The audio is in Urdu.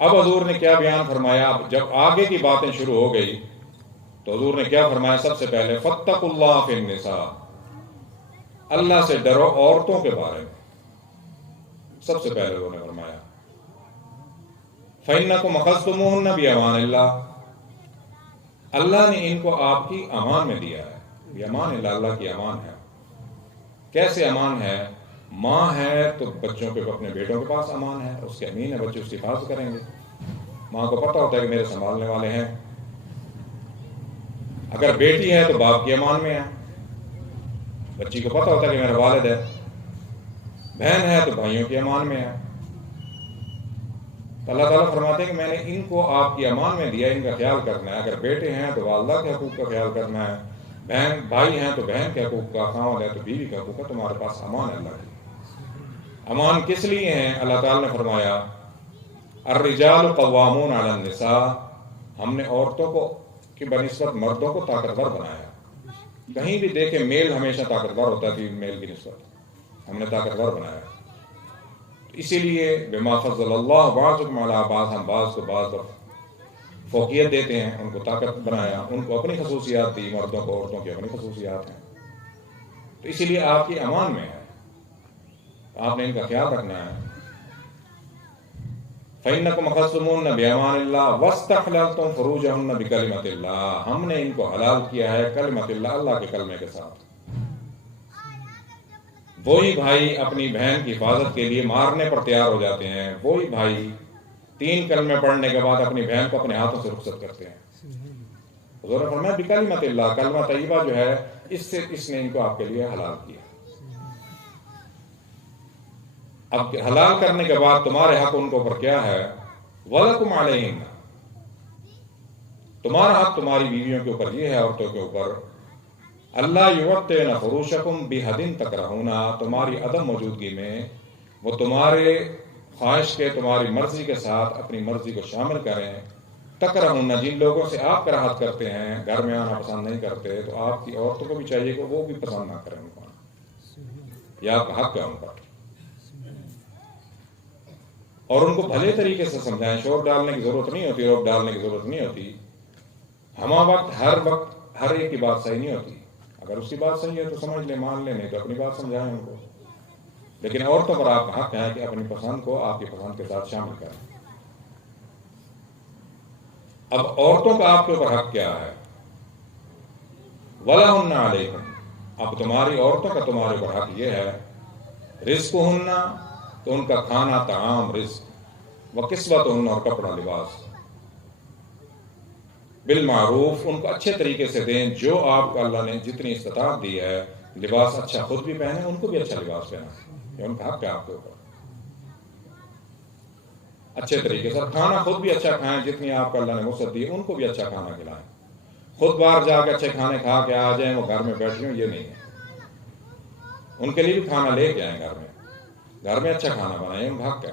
اب حضور نے کیا بیان فرمایا؟ جب آگے کی باتیں شروع ہو گئی تو حضور نے کیا فرمایا؟ سب سے پہلے فاتقوا اللہ فی النساء، اللہ سے ڈرو عورتوں کے بارے میں، سب سے پہلے انہوں نے فرمایا فإنکم اخذتموہن بأمان اللہ، اللہ نے ان کو آپ کی امان میں دیا ہے۔ بأمان اللہ، اللہ کی امان ہے۔ کیسے امان ہے؟ ماں ہے تو بچوں کے اپنے بیٹوں کے پاس امان ہے، اس کے امین ہے، بچے اس کی حفاظت کریں گے، ماں کو پتہ ہوتا ہے کہ میرے سنبھالنے والے ہیں۔ اگر بیٹی ہے تو باپ کی امان میں ہے، بچی کو پتہ ہوتا ہے کہ میرا والد ہے۔ بہن ہے تو بھائیوں کی امان میں ہے۔ تو اللہ تعالیٰ فرماتے ہیں کہ میں نے ان کو آپ کی امان میں دیا، ان کا خیال کرنا ہے۔ اگر بیٹے ہیں تو والدہ کے حقوق کا خیال کرنا ہے، بہن بھائی ہیں تو بہن کے حقوق کا، خاوند ہے تو بیوی کے حقوق کا، تمہارے پاس امان ہے اللہ کی۔ امان کس لیے ہیں؟ اللہ تعالیٰ نے فرمایا الرجال قوامون علی النساء، ہم نے عورتوں کو کی بنسبت مردوں کو طاقتور بنایا۔ کہیں بھی دیکھیں میل ہمیشہ طاقتور ہوتا ہے فیمیل کی نسبت، ہم نے طاقتور بنایا۔ اسی لیے بما فضل اللہ بعضکم علی بعض، ہم بعض کو بعض پر فوقیت دیتے ہیں، ان کو طاقت بنایا، ان کو اپنی خصوصیات دی، مردوں کو عورتوں کی اپنی خصوصیات ہیں۔ تو اسی لیے آپ کی امان میں ہے، آپ نے ان کا خیال رکھنا ہے۔ فإنکم اخذتموہن بأمان اللہ واستحللتم فروجہن بکلمۃ اللہ، ہم نے ان کو حلال کیا ہے کلمۃ اللہ، اللہ کے کلمے کے ساتھ۔ وہی بھائی اپنی بہن کی حفاظت کے لیے مارنے پر تیار ہو جاتے ہیں، وہی بھائی 3 کلمے پڑھنے کے بعد اپنی بہن کو اپنے ہاتھوں سے رخصت کرتے ہیں۔ حضور نے فرمایا بکلمۃ اللہ، کلمہ طیبہ جو ہے اس نے ان کو آپ کے لیے حلال کیا۔ اب حلال کرنے کے بعد تمہارے حق ان کے اوپر کیا ہے؟ وَلَكُمْ عَلَيْهِنَّ، تمہارا حق تمہاری بیویوں کے اوپر یہ ہے، عورتوں کے اوپر، اللہ یوطئن فروشکم بحد تکرہون، تمہاری عدم موجودگی میں وہ تمہارے خواہش کے، تمہاری مرضی کے ساتھ اپنی مرضی کو شامل کریں۔ تکرہون، جن لوگوں سے آپ کراہت کرتے ہیں، گھر میں آنا پسند نہیں کرتے، تو آپ کی عورتوں کو بھی چاہیے کہ وہ بھی پسند نہ کریں ان کو، یہ آپ کا حق ہے ان پر، اور ان کو بھلے طریقے سے سمجھائیں۔ شور ڈالنے کی ضرورت نہیں ہوتی، روک ڈالنے کی ضرورت نہیں ہوتی۔ ہمہ وقت ہر ایک کی بات صحیح نہیں ہوتی، اگر اس کی بات صحیح ہے تو سمجھ لیں، مان لیں، نہیں تو اپنی بات سمجھائیں ان کو۔ لیکن عورتوں پر آپ کا حق ہے کہ اپنی پسند کو آپ کی پسند کے ساتھ شامل کریں۔ اب عورتوں کا آپ کے اوپر حق کیا ہے؟ وَلَهُنَّ عَلَيْكُمْ، اب تمہاری عورتوں کا تمہارے اوپر حق یہ ہے، رزقهن، تو ان کا کھانا طعام رزق، وکسوتهن، اور کپڑا لباس، بالمعروف، ان کو اچھے طریقے سے دیں، جو آپ کو اللہ نے جتنی استطاعت دی ہے، لباس اچھا خود بھی پہنے، ان کو بھی اچھا لباس پہنا، یہ ان کا حق ہے آپ کے اوپر، اچھے طریقے سے۔ کھانا خود بھی اچھا کھائیں، جتنی آپ کو اللہ نے وسعت دی ان کو بھی اچھا کھانا کھلائیں۔ خود باہر جا کے اچھے کھانے کھا کے آ جائیں، وہ گھر میں بیٹھ جائیں، یہ نہیں ہے۔ ان کے لیے بھی کھانا لے کے آئیں، گھر میں اچھا کھانا بنائیں، ان کا حق ہے۔